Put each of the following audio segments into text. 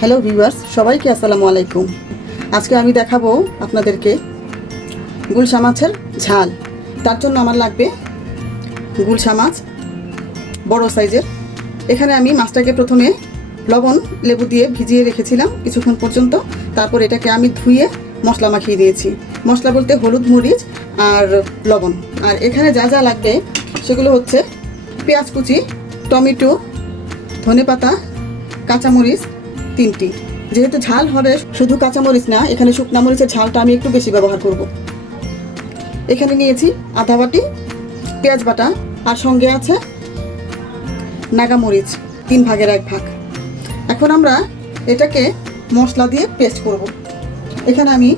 Hello viewers, সবাইকে আসসালামু আলাইকুম। আজকে আমি দেখাবো আপনাদেরকে গুলশা মাছের ঝাল। তার জন্য আমার লাগবে গুলশা মাছ বড় সাইজের। এখানে আমি মাছটাকে প্রথমে লবণ লেবু দিয়ে ভিজিয়ে রেখেছিলাম কিছুক্ষণ পর্যন্ত। তারপর এটাকে আমি ধুয়ে মশলা মাখিয়ে দিয়েছি। মশলা বলতে হলুদ, মরিচ আর লবণ। আর এখানে যা যা লাগবে সেগুলো হচ্ছে পেঁয়াজ কুচি, টমেটো, ধনেপাতা, কাঁচামরিচ 3টি। যেহেতু ঝাল হবে শুধু কাঁচামরিচ না, এখানে শুকনা মরিচের ঝালটা আমি একটু বেশি ব্যবহার করব। এখানে নিয়েছি আধা বাটি পেঁয়াজ বাটা, আর সঙ্গে আছে নাগামরিচ 3 ভাগের 1 ভাগ। এখন আমরা এটাকে মশলা দিয়ে পেস্ট করব। এখানে আমি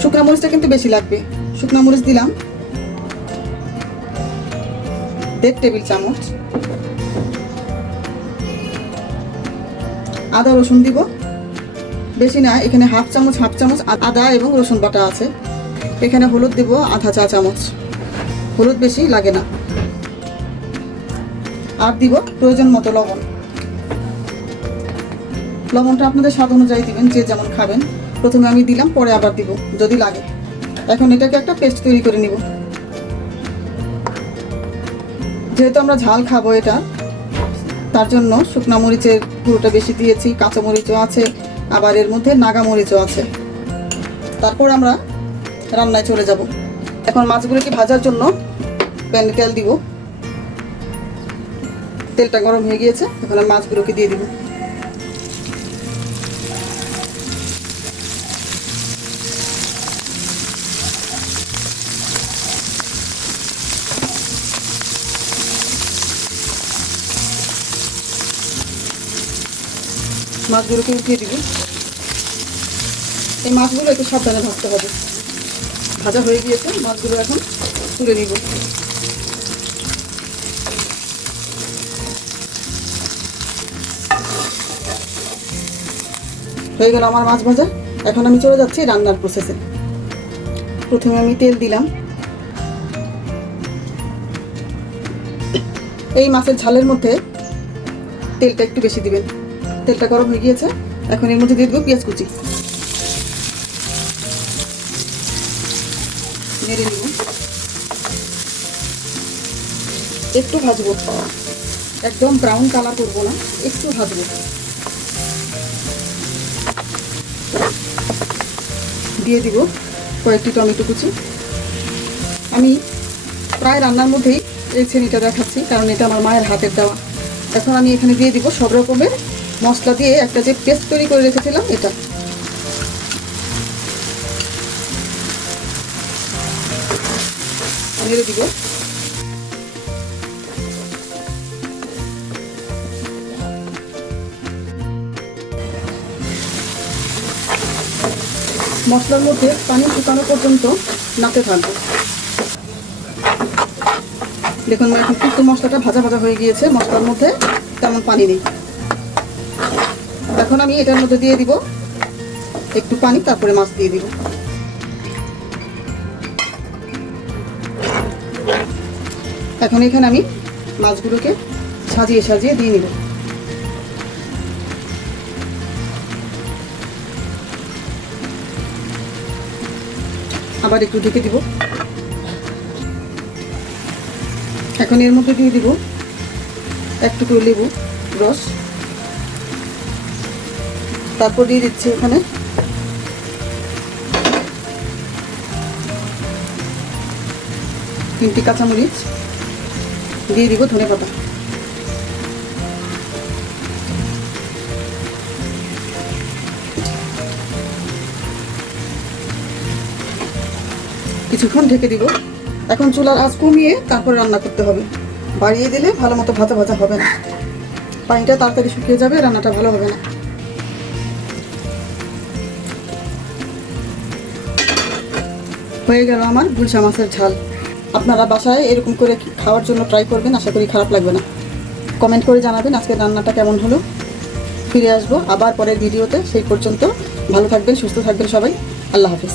শুকনা মরিচটা কিন্তু বেশি লাগবে। শুকনা মরিচ দিলাম 1.5 টেবিল চামচ। আদা রসুন দিব বেশি না, এখানে হাফ চামচ আদা এবং রসুন বাটা আছে। এখানে হলুদ দিব আধা চা চামচ, হলুদ বেশি লাগে না। আর দিব প্রয়োজন মতো লবণ। লবণটা আপনাদের স্বাদ অনুযায়ী দিবেন, যে যেমন খাবেন। প্রথমে আমি দিলাম, পরে আবার দিব যদি লাগে। এখন এটাকে একটা পেস্ট তৈরি করে নিব। যেহেতু আমরা ঝাল খাবো এটা, তার জন্য শুকনা মরিচের পুরোটা বেশি দিয়েছি। কাঁচা মরিচও আছে, আবার এর মধ্যে নাগা মরিচও আছে। তারপর আমরা রান্নায় চলে যাব। এখন মাছগুলোকে ভাজার জন্য প্যানে তেল দিব। তেলটা গরম হয়ে গিয়েছে, এখন আমি মাছগুলোকে দিয়ে দিব। মাছগুলোকে উঠিয়ে দিব। এই মাছগুলো একটু সাবধানে ভাজতে হবে। ভাজা হয়ে গিয়েছে, মাছগুলো এখন তুলে নিব। হয়ে গেল আমার মাছ ভাজা। এখন আমি চলে যাচ্ছি রান্নার প্রসেসে। প্রথমে আমি তেল দিলাম। এই মাছের ঝালের মধ্যে তেলটা একটু বেশি দিবেন। তেলটা গরম হয়ে গিয়েছে, এখন এর মধ্যে দিয়ে দেবো পেঁয়াজ কুচি। নেড়ে নিব, একটু ভাজবো, একদম ব্রাউন কালার করবো না, একটু ভাজবো। দিয়ে দিব কয়েকটি টমেটো কুচি। আমি প্রায় রান্নার মধ্যেই এই শ্রেণীটা দেখাচ্ছি, কারণ এটা আমার মায়ের হাতের দেওয়া। এখন আমি এখানে দিয়ে দিব সব রকমের মশলা দিয়ে একটা যে পেস্ট তৈরি করে রেখেছিলাম এটা। নেড়ে দিব। মশলার মধ্যে পানি শুকানো পর্যন্ত নাড়তে থাকবো। দেখুন এখন কিন্তু মশলাটা ভাজা ভাজা হয়ে গিয়েছে, মশলার মধ্যে তেমন পানি নেই। এখন আমি এটার মধ্যে দিয়ে দিব একটু পানি, তারপরে মাছ দিয়ে দিব। এখন এখানে আমি মাছগুলোকে সাজিয়ে সাজিয়ে দিয়ে নিব। আবার একটু ঢেকে দিব। এখন এর মধ্যে দিয়ে দিব একটু লেবু রস। তারপর দিয়ে দিচ্ছি এখানে তিনটি কাঁচামরিচ, দিয়ে দিব ধনেপাতা। কিছুক্ষণ ঢেকে দিব। এখন চুলার আঁচ কমিয়ে তারপর রান্না করতে হবে। বাড়িয়ে দিলে ভালো মতো ভাজা ভাজা হবে না, পানিটা তাড়াতাড়ি শুকিয়ে যাবে, রান্নাটা ভালো হবে না। হয়ে গেল আমার গুলশা মাছের ঝাল। আপনারা বাসায় এরকম করে খাওয়ার জন্য ট্রাই করবেন, আশা করি খারাপ লাগবে না। কমেন্ট করে জানাবেন আজকের রান্নাটা কেমন হলো। ফিরে আসবো আবার পরের ভিডিওতে। সেই পর্যন্ত ভালো থাকবেন, সুস্থ থাকবেন সবাই। আল্লাহ হাফেজ।